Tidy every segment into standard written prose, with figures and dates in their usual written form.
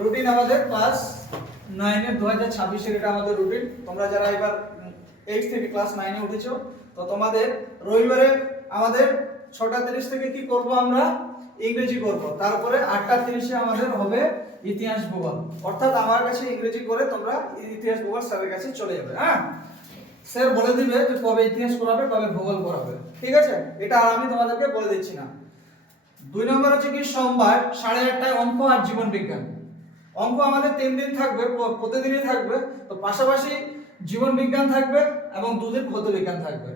Routine আমাদের class 9 এর 2026 এর এটা আমাদের রুটিন। তোমরা যারা এবার 8 থেকে ক্লাস 9 এ উঠেছো, তো তোমাদের রবিবারে আমাদের 6:30 থেকে কি করব আমরা ইংরেজি করব, তারপরে 8:30 এ আমাদের হবে ইতিহাস ভূগোল। অর্থাৎ আমার কাছে ইংরেজি করে তোমরা ইতিহাস ভূগোল স্যারের কাছে চলে যাবে। হ্যাঁ, স্যার বলে দিবে যে কবে ইতিহাস করাবে কবে ভূগোল করাবে, ঠিক আছে? এটা আর আমি তোমাদেরকে বলে দিচ্ছি না। 2 নম্বর হচ্ছে কি সোমবার 8:30টায় অঙ্ক আর জীবন বিজ্ঞান। অঙ্ক আমাদের 3 দিন থাকবে, প্রতিদিনই থাকবে। তো পাশাপাশি জীবন বিজ্ঞান থাকবে এবং 2 দিন ভৌত বিজ্ঞান থাকবে।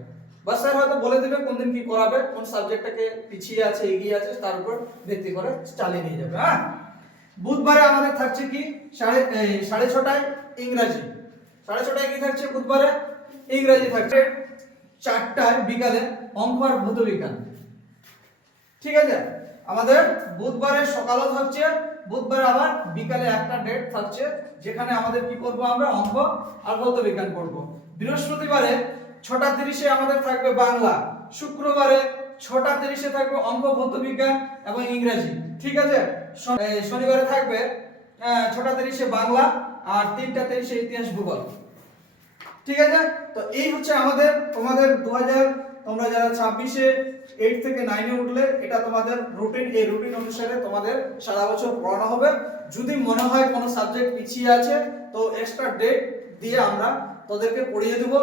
বা স্যার হয়তো বলে দিবে কোন দিন কি করাবে, কোন সাবজেক্টটাকে পিছিয়ে আছে এগিয়ে আছে তার উপর ভিত্তি করে চালিয়ে নিয়ে যাবে। হ্যাঁ, বুধবারে আমাদের থাকছে কি 6:30টায় ইংরেজি। 6:30টায় কি থাকছে বুধবারে? ইংরেজি থাকছে। 4টায় বিকালে অঙ্ক আর ভৌত বিজ্ঞান। ঠিক আছে, আমাদের বুধবারে সকালও থাকছে, বুধবারে আবার বিকালে একটা ডেট থাকছে যেখানে আমাদের কি করব আমরা অঙ্ক আর ভৌত বিজ্ঞান করব। বৃহস্পতিবারে 6:30 এ আমাদের থাকবে বাংলা, শুক্রবারে 6:30 এ থাকবে অঙ্ক ভৌত বিজ্ঞান এবং ইংরেজি। ঠিক আছে, শনিবারে থাকবে 6:30 এ বাংলা আর 3:30 এ ইতিহাস ভূগোল। ঠিক আছে, তো এই হচ্ছে আমাদের তোমাদের 2000 তোমরা যারা 26 এ 8 থেকে 9 এ উঠলে এটা তোমাদের রুটিন। এই রুটিন অনুসারে তোমাদের সারা বছর পড়ানো হবে। যদি মনে হয় কোনো সাবজেক্ট পিছিয়ে আছে তো এক্সট্রা ডেট দিয়ে আমরা তোদেরকে পড়িয়ে দেব।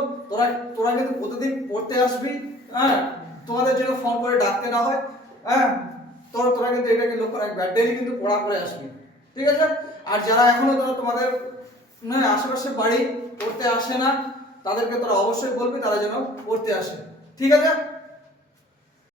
তোরা কিন্তু প্রতিদিন পড়তে আসবি। হ্যাঁ, তোমাদের জন্য ফোন করে ডাকতে না হয়। হ্যাঁ, তোরা কিন্তু এটাকে লক্ষ্য রাখবে, ডেইলি কিন্তু পড়া করে আসবি। ঠিক আছে, আর যারা এখনো তোমাদের আশেপাশে বাড়ি পড়তে আসে না তাদেরকে তোরা অবশ্যই বলবি তারা যেন পড়তে আসে। ঠিক আছে।